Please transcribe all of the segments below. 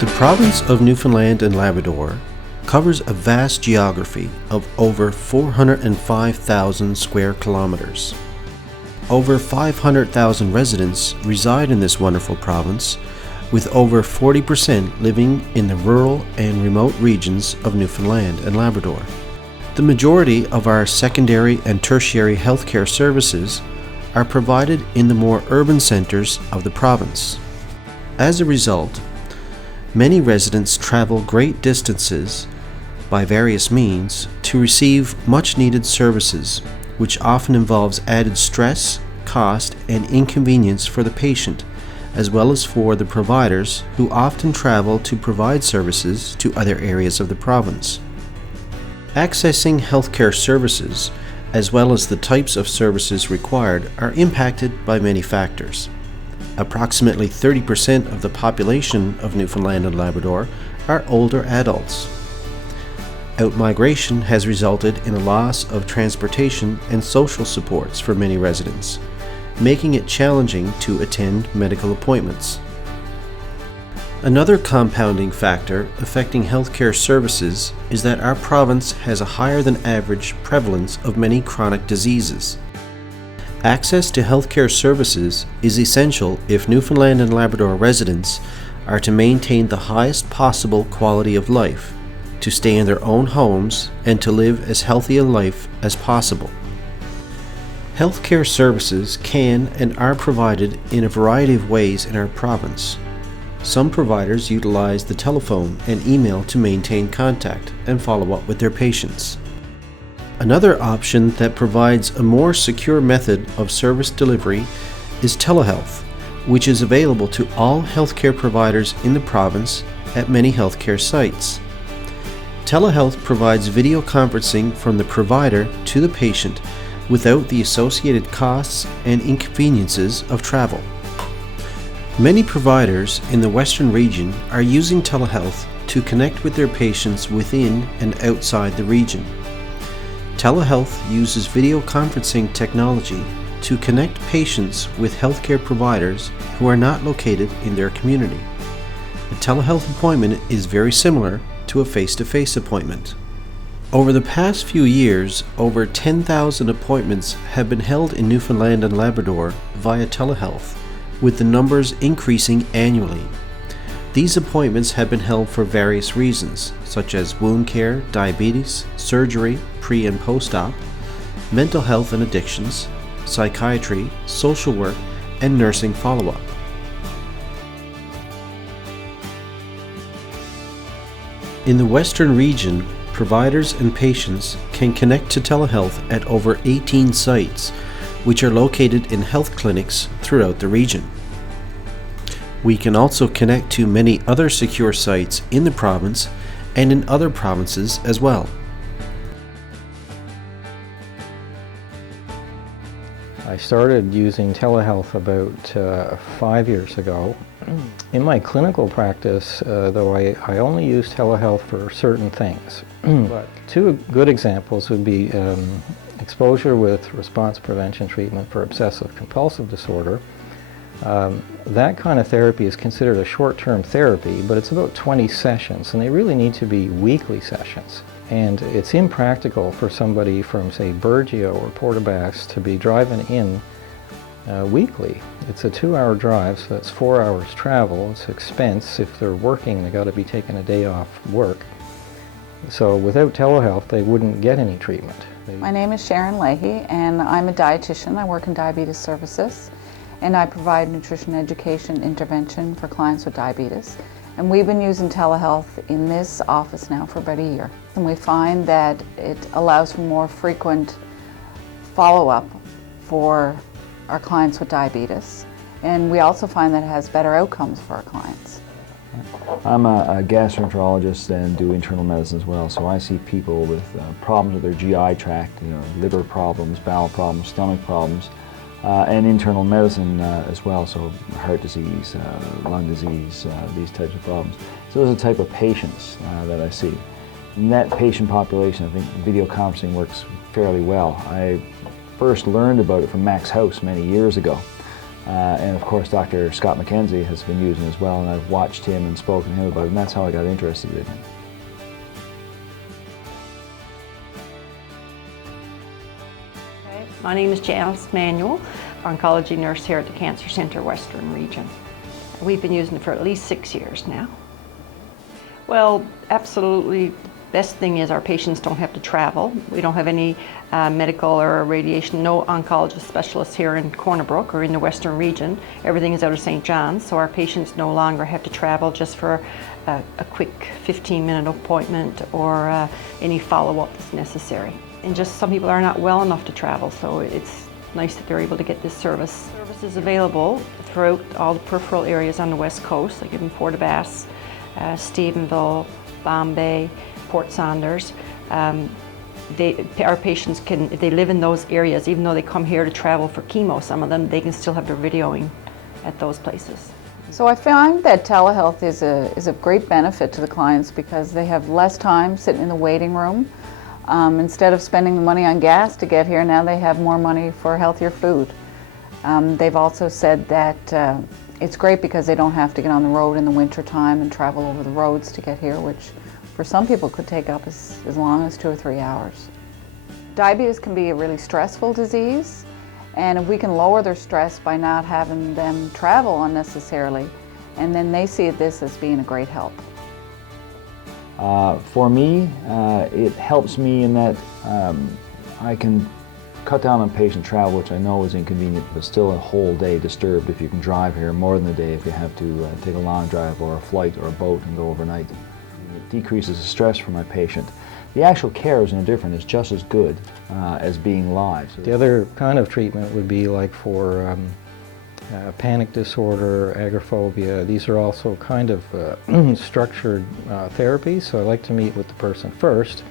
The province of Newfoundland and Labrador covers a vast geography of over 405,000 square kilometers. Over 500,000 residents reside in this wonderful province, with over 40% living in the rural and remote regions of Newfoundland and Labrador. The majority of our secondary and tertiary healthcare services are provided in the more urban centers of the province. As a result, many residents travel great distances by various means to receive much-needed services, which often involves added stress, cost, and inconvenience for the patient, as well as for the providers who often travel to provide services to other areas of the province. Accessing healthcare services, as well as the types of services required, are impacted by many factors. Approximately 30% of the population of Newfoundland and Labrador are older adults. Outmigration has resulted in a loss of transportation and social supports for many residents, making it challenging to attend medical appointments. Another compounding factor affecting healthcare services is that our province has a higher than average prevalence of many chronic diseases. Access to healthcare services is essential if Newfoundland and Labrador residents are to maintain the highest possible quality of life, to stay in their own homes, and to live as healthy a life as possible. Healthcare services can and are provided in a variety of ways in our province. Some providers utilize the telephone and email to maintain contact and follow up with their patients. Another option that provides a more secure method of service delivery is telehealth, which is available to all healthcare providers in the province at many healthcare sites. Telehealth provides video conferencing from the provider to the patient without the associated costs and inconveniences of travel. Many providers in the Western region are using telehealth to connect with their patients within and outside the region. Telehealth uses video conferencing technology to connect patients with healthcare providers who are not located in their community. A telehealth appointment is very similar to a face-to-face appointment. Over the past few years, over 10,000 appointments have been held in Newfoundland and Labrador via telehealth, with the numbers increasing annually. These appointments have been held for various reasons, such as wound care, diabetes, surgery, pre- and post-op, mental health and addictions, psychiatry, social work, and nursing follow-up. In the Western region, providers and patients can connect to telehealth at over 18 sites, which are located in health clinics throughout the region. We can also connect to many other secure sites in the province and in other provinces as well. I started using telehealth about 5 years ago. In my clinical practice, though, I only use telehealth for certain things. But two good examples would be exposure with response prevention treatment for obsessive compulsive disorder. That kind of therapy is considered a short-term therapy, but it's about 20 sessions, and they really need to be weekly sessions. And it's impractical for somebody from, say, Burgeo or Portabax to be driving in weekly. It's a 2-hour drive, so that's 4 hours travel. It's expense. If they're working, they got to be taking a day off work. So without telehealth, they wouldn't get any treatment. My name is Sharon Leahy, and I'm a dietitian. I work in diabetes services, and I provide nutrition education intervention for clients with diabetes. And we've been using telehealth in this office now for about a year. And we find that it allows for more frequent follow-up for our clients with diabetes. And we also find that it has better outcomes for our clients. I'm a gastroenterologist and do internal medicine as well, so I see people with problems with their GI tract, liver problems, bowel problems, stomach problems, and internal medicine as well, so heart disease, lung disease, these types of problems. So those are the type of patients that I see. In that patient population, I think video conferencing works fairly well. I first learned about it from Max House many years ago. And of course, Dr. Scott McKenzie has been using it as well, and I've watched him and spoken to him about it, and that's how I got interested in it. My name is Janice Manuel, oncology nurse here at the Cancer Center Western Region. We've been using it for at least 6 years now. Well, absolutely, best thing is our patients don't have to travel. We don't have any medical or radiation, no oncologist specialists here in Corner Brook or in the Western Region. Everything is out of St. John's, so our patients no longer have to travel just for a quick 15-minute appointment or any follow-up that's necessary. And just some people are not well enough to travel, so it's nice that they're able to get this service. Service is available throughout all the peripheral areas on the West Coast, like in Port aux Basques, Stephenville, Bombay, Port Saunders. Our patients can, if they live in those areas, even though they come here to travel for chemo, some of them, they can still have their videoing at those places. So I find that telehealth is a great benefit to the clients because they have less time sitting in the waiting room. Instead of spending the money on gas to get here, now they have more money for healthier food. They've also said that it's great because they don't have to get on the road in the winter time and travel over the roads to get here, which for some people could take up as long as 2 or 3 hours. Diabetes can be a really stressful disease, and if we can lower their stress by not having them travel unnecessarily, and then they see this as being a great help. For me, it helps me in that I can cut down on patient travel, which I know is inconvenient, but still a whole day disturbed if you can drive here, more than a day if you have to take a long drive or a flight or a boat and go overnight. It decreases the stress for my patient. The actual care is no different, it's just as good as being live. So the other kind of treatment would be like for panic disorder, agoraphobia. These are also kind of structured therapies, so I like to meet with the person first,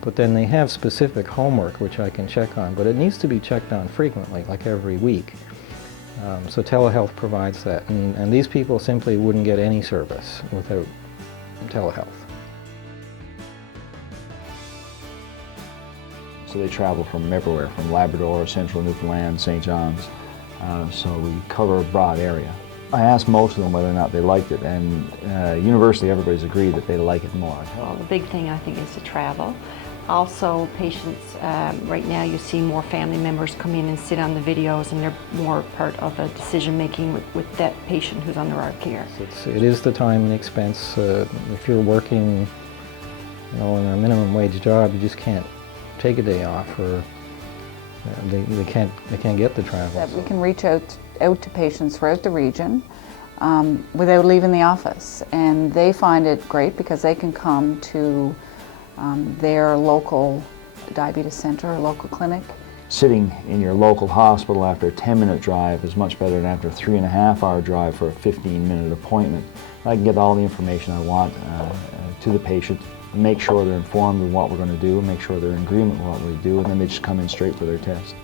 but then they have specific homework which I can check on, but it needs to be checked on frequently, like every week. So telehealth provides that, and these people simply wouldn't get any service without telehealth. So they travel from everywhere, from Labrador, central Newfoundland, St. John's. So we cover a broad area. I asked most of them whether or not they liked it, and universally everybody's agreed that they like it more. Well, the big thing I think is the travel. Also, patients, right now you see more family members come in and sit on the videos, and they're more part of a decision making with that patient who's under our care. It is the time and expense. If you're working, in a minimum wage job, you just can't take a day off, or they can't get the travel. That we can reach out to patients throughout the region without leaving the office, and they find it great because they can come to their local diabetes center or local clinic. Sitting in your local hospital after a 10-minute drive is much better than after a 3.5-hour drive for a 15-minute appointment. I can get all the information I want to the patient, make sure they're informed of what we're going to do, and make sure they're in agreement with what we do, and then they just come in straight for their test.